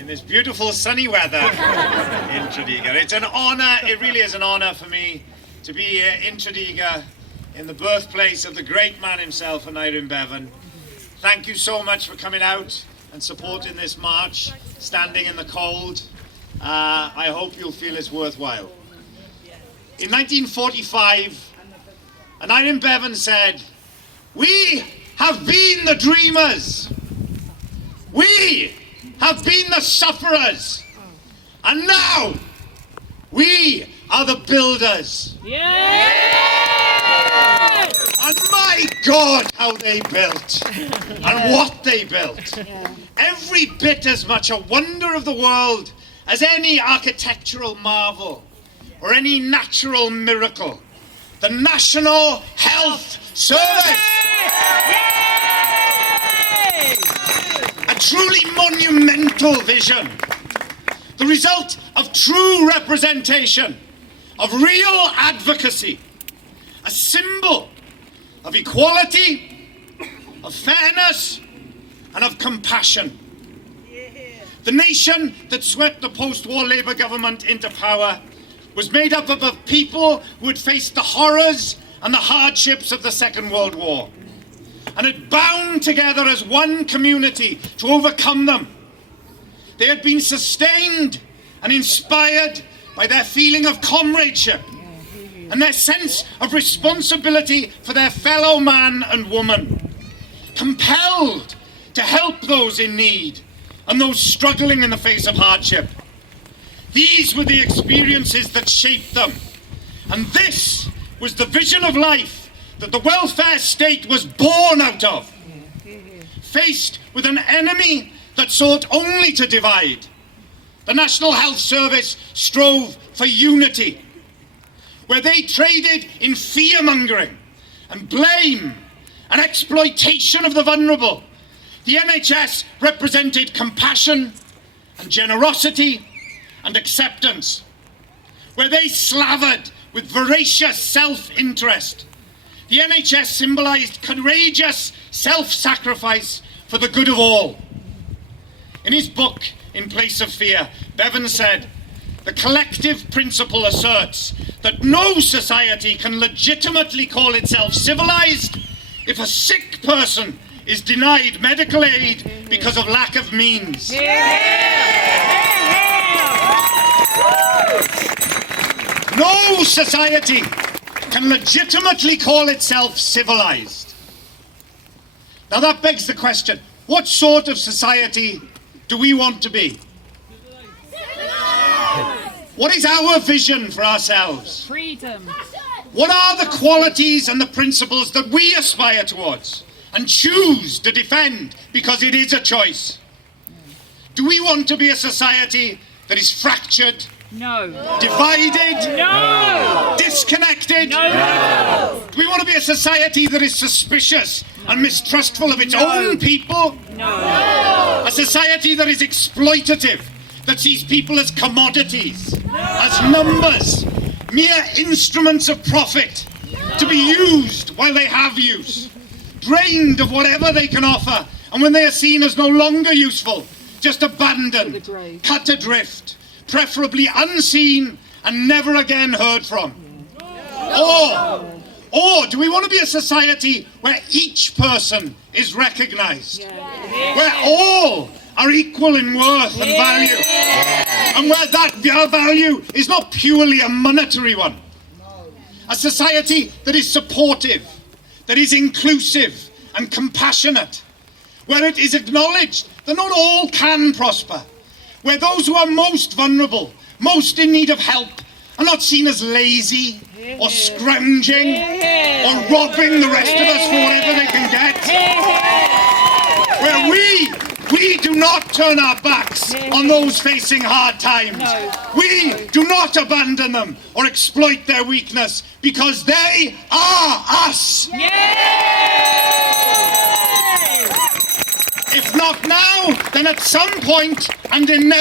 in this beautiful sunny weather in Tredegar. It's an honour, it really is an honour for me to be here in Tredegar, in the birthplace of the great man himself, Aneurin Bevan. Thank you so much for coming out and supporting this march, standing in the cold. I hope you'll feel it's worthwhile. In 1945, Aneurin Bevan said, "We have been the dreamers. We have been the sufferers. And now we are the builders." Yay! And my God, how they built and what they built. Every bit as much a wonder of the world as any architectural marvel or any natural miracle. The National Health Service. A truly monumental vision. The result of true representation, of real advocacy. A symbol of equality, of fairness, and of compassion. The nation that swept the post-war Labour government into power was made up of people who had faced the horrors and the hardships of the Second World War, and had bound together as one community to overcome them. They had been sustained and inspired by their feeling of comradeship and their sense of responsibility for their fellow man and woman, compelled to help those in need and those struggling in the face of hardship. These were the experiences that shaped them, and this was the vision of life that the welfare state was born out of. Faced with an enemy that sought only to divide, the National Health Service strove for unity. Where they traded in fear-mongering and blame and exploitation of the vulnerable, the NHS represented compassion and generosity and acceptance. Where they slavered with voracious self-interest, the NHS symbolised courageous self-sacrifice for the good of all. In his book, In Place of Fear, Bevan said, "The collective principle asserts that no society can legitimately call itself civilised if a sick person is denied medical aid because of lack of means." No society can legitimately call itself civilised. Now that begs the question, what sort of society do we want to be? What is our vision for ourselves? Freedom. What are the qualities and the principles that we aspire towards and choose to defend because it is a choice? Do we want to be a society that is fractured? No. Divided? No. Disconnected? No. Do we want to be a society that is suspicious and mistrustful of its own people? No. A society that is exploitative, that sees people as commodities, as numbers, mere instruments of profit, to be used while they have use, drained of whatever they can offer, and when they are seen as no longer useful, just abandoned, cut adrift, preferably unseen and never again heard from. Or do we want to be a society where each person is recognised, where all are equal in worth and value, and where that value is not purely a monetary one? A society that is supportive, that is inclusive and compassionate, where it is acknowledged that not all can prosper, where those who are most vulnerable, most in need of help, are not seen as lazy or scrounging or robbing the rest of us for whatever they can get, where we do not turn our backs on those facing hard times. We do not abandon them or exploit their weakness, because they are us. If not now, then at some point, and inevitably,